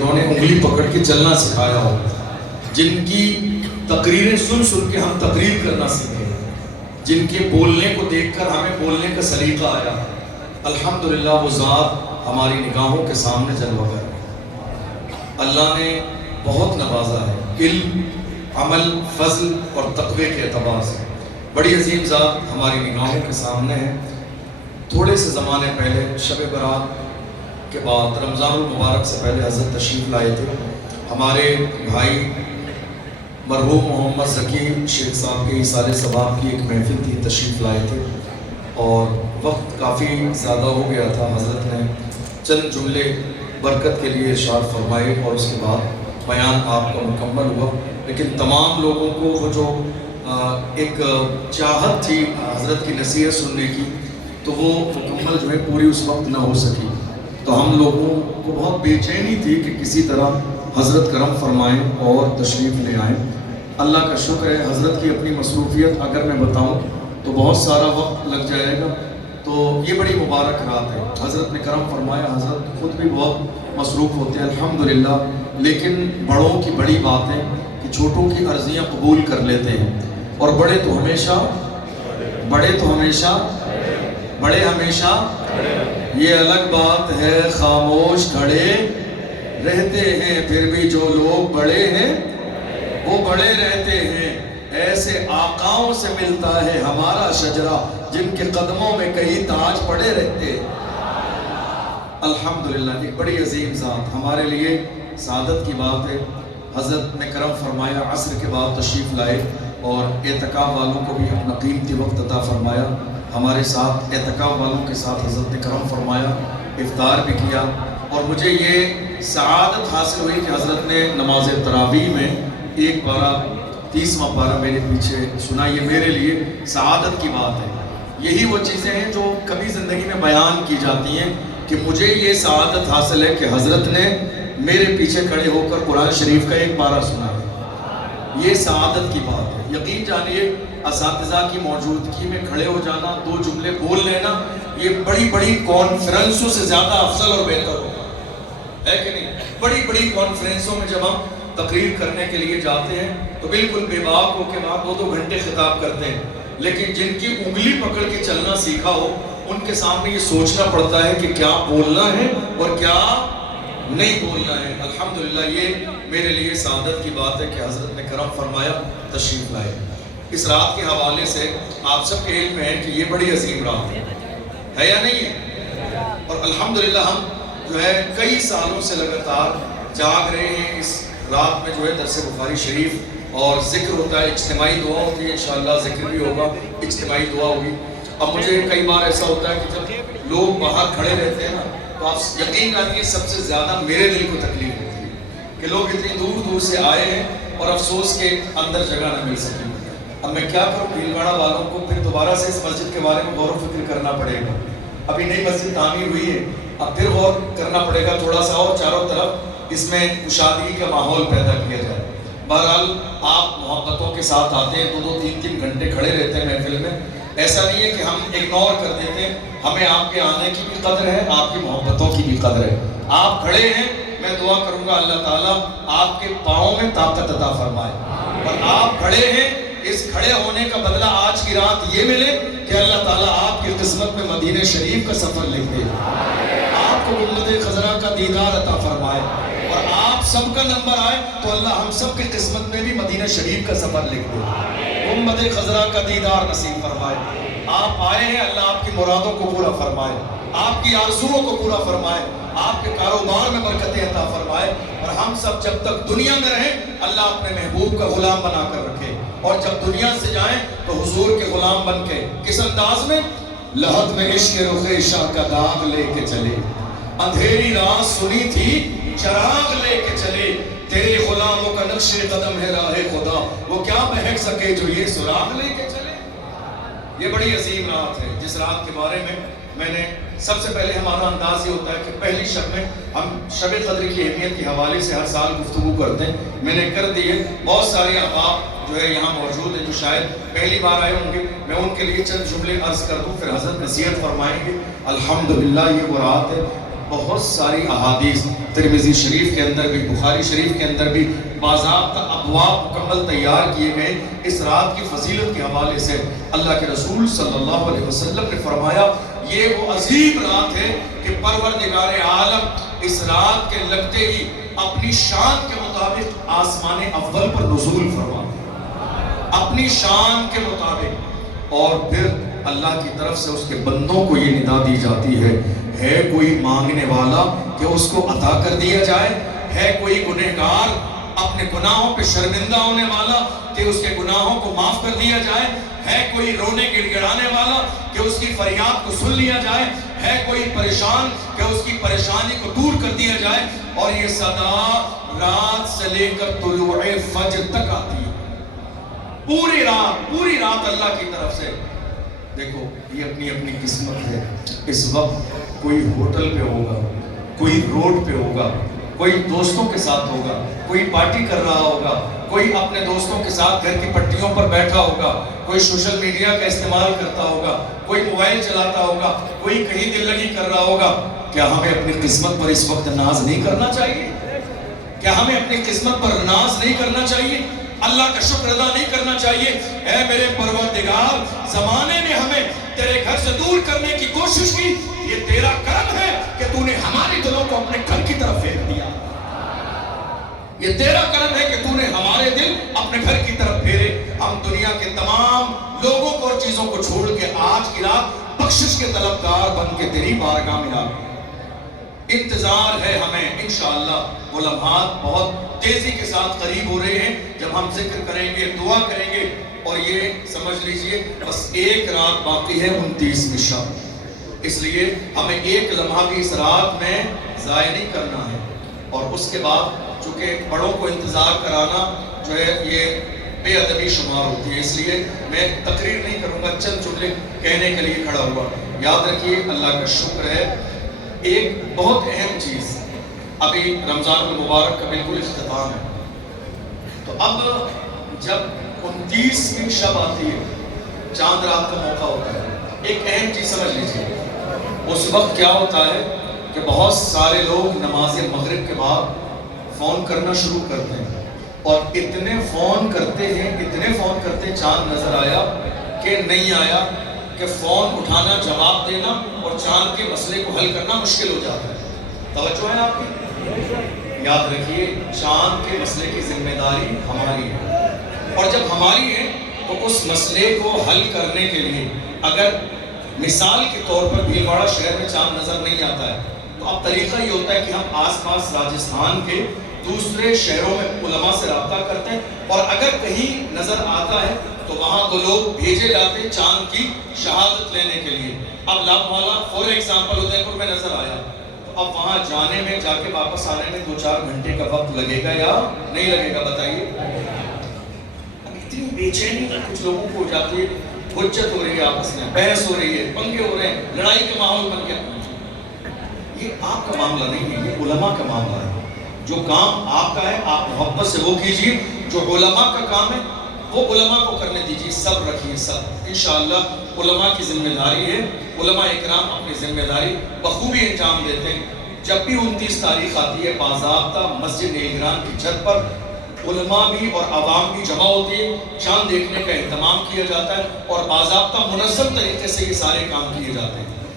جنہوں نے انگلی پکڑ کے چلنا سکھایا ہو، جن کی تقریریں سن سن کے ہم تقریر کرنا سیکھے، جن کے بولنے کو دیکھ کر ہمیں بولنے کا سلیقہ آیا، الحمدللہ وہ ذات ہماری نگاہوں کے سامنے جلوہ گر ہے۔ اللہ نے بہت نوازا ہے علم، عمل، فضل اور تقوی کے اعتبار سے۔ بڑی عظیم ذات ہماری نگاہوں کے سامنے ہے۔ تھوڑے سے زمانے پہلے شب برات کے بعد رمضان المبارک سے پہلے حضرت تشریف لائے تھے۔ ہمارے بھائی مرحوم محمد ذکی شیخ صاحب کے ایصال ثواب کی ایک محفل تھی، تشریف لائے تھے اور وقت کافی زیادہ ہو گیا تھا۔ حضرت نے چند جملے برکت کے لیے ارشاد فرمائے اور اس کے بعد بیان آپ کا مکمل ہوا، لیکن تمام لوگوں کو وہ جو ایک چاہت تھی حضرت کی نصیحت سننے کی، تو وہ مکمل جو ہے پوری اس وقت نہ ہو سکی۔ تو ہم لوگوں کو بہت بے چینی تھی کہ کسی طرح حضرت کرم فرمائیں اور تشریف لے آئیں۔ اللہ کا شکر ہے، حضرت کی اپنی مصروفیت اگر میں بتاؤں تو بہت سارا وقت لگ جائے گا، تو یہ بڑی مبارک رات ہے۔ حضرت نے کرم فرمایا، حضرت خود بھی بہت مصروف ہوتے ہیں الحمدللہ، لیکن بڑوں کی بڑی بات ہے کہ چھوٹوں کی عرضیاں قبول کر لیتے ہیں، اور بڑے تو ہمیشہ یہ الگ بات ہے، خاموش کھڑے رہتے ہیں، پھر بھی جو لوگ بڑے ہیں وہ بڑے رہتے ہیں۔ ایسے آقاؤں سے ملتا ہے ہمارا شجرہ، جن کے قدموں میں کئی تاج پڑے رہتے ہیں۔ الحمدللہ ایک بڑی عظیم ذات، ہمارے لیے سعادت کی بات ہے۔ حضرت نے کرم فرمایا، عصر کے بعد تشریف لائے اور اعتکاف والوں کو بھی اپنا قیمتی وقت عطا فرمایا۔ ہمارے ساتھ اعتکاف والوں کے ساتھ حضرت نے کرم فرمایا، افطار بھی کیا، اور مجھے یہ سعادت حاصل ہوئی کہ حضرت نے نماز تراویح میں ایک پارہ 30واں پارہ میرے پیچھے سنا۔ یہ میرے لیے سعادت کی بات ہے۔ یہی وہ چیزیں ہیں جو کبھی زندگی میں بیان کی جاتی ہیں کہ مجھے یہ سعادت حاصل ہے کہ حضرت نے میرے پیچھے کھڑے ہو کر قرآن شریف کا ایک پارہ سنا ہے۔ یہ سعادت کی بات ہے۔ یقین جانیے اساتذہ کی موجودگی میں کھڑے ہو جانا، دو جملے بول لینا، یہ بڑی بڑی کانفرنسوں سے زیادہ افضل اور بہتر ہوتا ہے کہ نہیں؟ بڑی بڑی کانفرنسوں میں جب ہم تقریر کرنے کے لیے جاتے ہیں تو بالکل بے باک ہو کے بعد 2 گھنٹے خطاب کرتے ہیں، لیکن جن کی انگلی پکڑ کے چلنا سیکھا ہو ان کے سامنے یہ سوچنا پڑتا ہے کہ کیا بولنا ہے اور کیا نہیں بولنا ہے۔ الحمدللہ یہ میرے لیے سعادت کی بات ہے کہ حضرت نے کرم فرمایا، تشریف لائے۔ اس رات کے حوالے سے آپ سب کے علم میں ہے کہ یہ بڑی عظیم رات ہے یا نہیں ہے؟ اور الحمدللہ ہم جو ہے کئی سالوں سے لگاتار جاگ رہے ہیں۔ اس رات میں جو ہے درس بخاری شریف اور ذکر ہوتا ہے، اجتماعی دعا ہوتی ہے، انشاءاللہ ذکر بھی ہوگا، اجتماعی دعا ہوگی۔ اب مجھے کئی بار ایسا ہوتا ہے کہ جب لوگ باہر کھڑے رہتے ہیں نا، تو آپ یقین جانیے سب سے زیادہ میرے دل کو تکلیف ہوتی ہے کہ لوگ اتنی دور دور سے آئے ہیں اور افسوس کے اندر جگہ نہ مل سکی۔ اب میں کیا کروں، بھیلواڑہ والوں کو پھر دوبارہ سے اس مسجد کے بارے میں غور و فکر کرنا پڑے گا۔ ابھی نئی مسجد تعمیر ہوئی ہے، اب پھر غور کرنا پڑے گا تھوڑا سا، اور چاروں طرف اس میں کشادگی کا ماحول پیدا کیا جائے۔ بہرحال آپ محبتوں کے ساتھ آتے ہیں، 2 3 گھنٹے کھڑے رہتے ہیں محفل میں۔ ایسا نہیں ہے کہ ہم اگنور کر دیتے ہیں، ہمیں آپ کے آنے کی بھی قدر ہے، آپ کی محبتوں کی بھی قدر ہے۔ آپ کھڑے ہیں، میں دعا کروں گا اللہ تعالیٰ آپ کے پاؤں میں طاقت عطا فرمائے، اور آپ کھڑے ہیں، اس کھڑے ہونے کا بدلہ آج کی رات یہ ملے کہ اللہ تعالیٰ آپ کی قسمت میں مدینہ شریف کا سفر لکھ دے، آپ کو گنبد خضرا کا دیدار عطا فرمائے، اور آپ سب کا نمبر آئے تو اللہ ہم سب کی قسمت میں بھی مدینہ شریف کا سفر لکھ دے، گنبد خضرا کا دیدار نصیب فرمائے۔ آپ آئے ہیں، اللہ آپ کی مرادوں کو پورا فرمائے، آپ کی آرزوؤں کو پورا فرمائے، آپ کے کاروبار میں برکتیں عطا فرمائے، اور ہم سب جب تک دنیا میں رہیں اللہ اپنے محبوب کا غلام بنا کر رکھے، اور جب دنیا سے جائیں تو حضور کے غلام بن کے کس انداز میں؟ لحد میں عشق رخ شاہ کا داغ لے کے چلے، اندھیری رات سنی تھی چراغ لے کے چلے، تیرے غلاموں کا نقش قدم ہے راہ خدا، وہ کیا مہک سکے جو یہ سراغ لے کے چلے۔ یہ بڑی عظیم رات ہے، جس رات کے بارے میں نے سب سے پہلے ہمارا انداز یہ ہوتا ہے کہ پہلی شب میں ہم شب قدر کی اہمیت کے حوالے سے ہر سال گفتگو کرتے ہیں، میں نے کر دی ہے۔ بہت سارے احباب جو ہے یہاں موجود ہیں جو شاید پہلی بار آئے ہوں گے، میں ان کے لیے چند جملے عرض کر دوں، پھر حضرت نصیحت فرمائیں گے۔ الحمدللہ یہ وہ رات ہے بہت ساری احادیث ترمذی شریف کے اندر بھی، بخاری شریف کے اندر بھی باضابطہ ابواب مکمل تیار کیے گئے اس رات کی فضیلت کے حوالے سے۔ اللہ کے رسول صلی اللہ علیہ وسلم نے فرمایا یہ وہ عظیم رات ہے کہ پروردگار عالم اس رات کے لگتے ہی اپنی شان کے مطابق آسمان اول پر نزول فرما، اپنی شان کے مطابق، اور پھر اللہ کی طرف سے اس کے بندوں کو یہ ندا دی جاتی ہے کوئی مانگنے والا کہ اس کو عطا کر دیا جائے، ہے کوئی گنہگار اپنے گناہوں پہ شرمندہ ہونے والا کہ اس کے گناہوں کو معاف کر دیا جائے، ہے کوئی رونے گڑ گڑانے والا کہ اس کی فریاد کو سن لیا جائے، ہے کوئی پریشان کہ اس کی پریشانی کو دور کر دیا جائے، اور یہ صدا رات سے لے کر طلوع فجر تک آتی ہے، پوری رات اللہ کی طرف سے۔ دیکھو یہ اپنی اپنی قسمت ہے، اس وقت کوئی ہوٹل پہ ہوگا، کوئی روڈ پہ ہوگا، کوئی دوستوں کے ساتھ ہوگا، کوئی پارٹی کر رہا ہوگا، کوئی اپنے دوستوں کے ساتھ گھر کی پٹیوں پر بیٹھا ہوگا، کوئی سوشل میڈیا کا استعمال کرتا ہوگا، کوئی موبائل چلاتا ہوگا، کوئی کہیں دل لگی کر رہا ہوگا۔ کیا ہمیں اپنی قسمت پر اس وقت ناز نہیں کرنا چاہیے؟ کیا ہمیں اپنی قسمت پر ناز نہیں کرنا چاہیے؟ اللہ کا شکر ادا نہیں کرنا چاہیے؟ اے میرے پروردگار، زمانے نے ہمیں تیرے گھر سے دور کرنے کی کوشش کی، یہ تیرا کرم ہے کہ تو نے ہمارے دلوں کو اپنے گھر کی طرف پھیر دیا، یہ تیرا کرم ہے کہ تو نے ہمارے دل اپنے گھر کی طرف پھیرے۔ ہم دنیا کے تمام لوگوں کو اور چیزوں کو چھوڑ کے آج کی رات بخشش کے طلبگار بن کے تیری بارگاہ میں آ گئے۔ انتظار ہے ہمیں انشاءاللہ، وہ لمحات بہت تیزی کے ساتھ قریب ہو رہے ہیں جب ہم ذکر کریں گے، دعا کریں گے، اور یہ سمجھ لیجئے بس ایک رات باقی ہے 29ویں شب، اس لیے ہمیں ایک لمحہ بھی اس رات میں ضائع نہیں کرنا ہے۔ اور اس کے بعد چونکہ بڑوں کو انتظار کرانا جو ہے یہ بے ادبی شمار ہوتی ہے، اس لیے میں تقریر نہیں کروں گا، چند جملے کہنے کے لیے کھڑا ہوا۔ یاد رکھیے اللہ کا شکر ہے، ایک بہت اہم چیز، ابھی رمضان المبارک کا بالکل اختتام ہے، تو اب جب 29ویں شب آتی ہے، چاند رات کا موقع ہوتا ہے، ایک اہم چیز سمجھ لیجیے، اس وقت کیا ہوتا ہے کہ بہت سارے لوگ نماز مغرب کے بعد فون کرنا شروع کرتے ہیں، اور اتنے فون کرتے ہیں چاند نظر آیا کہ نہیں آیا، کہ فون اٹھانا، جواب دینا اور چاند کے مسئلے کو حل کرنا مشکل ہو جاتا ہے۔ توجہ ہے آپ کی؟ یاد رکھیے چاند کے مسئلے کی ذمہ داری ہماری ہے، اور جب ہماری ہے تو اس مسئلے کو حل کرنے کے لیے اگر مثال کے طور پر بھیلواڑہ شہر میں چاند نظر نہیں آتا ہے تو اب طریقہ یہ ہوتا ہے کہ ہم آس پاس راجستھان کے دوسرے شہروں میں علماء سے رابطہ کرتے ہیں، اور اگر کہیں نظر آتا ہے تو وہاں دو لوگ بھیجے جاتے ہیں چاند کی شہادت لینے کے لیے۔ اب لاپ والا فور ایگزامپل ادے پور میں نظر آیا، تو اب وہاں جانے میں، جا کے واپس آنے میں 2-4 گھنٹے کا وقت لگے گا یا نہیں لگے گا؟ بتائیے۔ اب اتنی بے چینی کچھ لوگوں کو ہو جاتی ہے، حجت ہو رہی ہے، آپس میں بحث ہو رہی ہے، پنگے ہو رہے ہیں، لڑائی کا ماحول بن گیا۔ یہ آپ کا معاملہ نہیں ہے، یہ علماء کا معاملہ ہے۔ جو کام آپ کا ہے آپ محبت سے وہ کیجئے، جو علماء کا کام ہے وہ علماء کو کرنے دیجئے، صبر رکھیے، صبر۔ انشاءاللہ علماء کی ذمہ داری ہے، علماء اکرام اپنی ذمہ داری بخوبی انجام دیتے ہیں۔ جب بھی 29 تاریخ آتی ہے باضابطہ مسجد نیلگران کی چھت پر علماء بھی اور عوام بھی جمع ہوتی ہے، چاند دیکھنے کا اہتمام کیا جاتا ہے، اور باضابطہ منظم طریقے سے یہ سارے کام کیے جاتے ہیں۔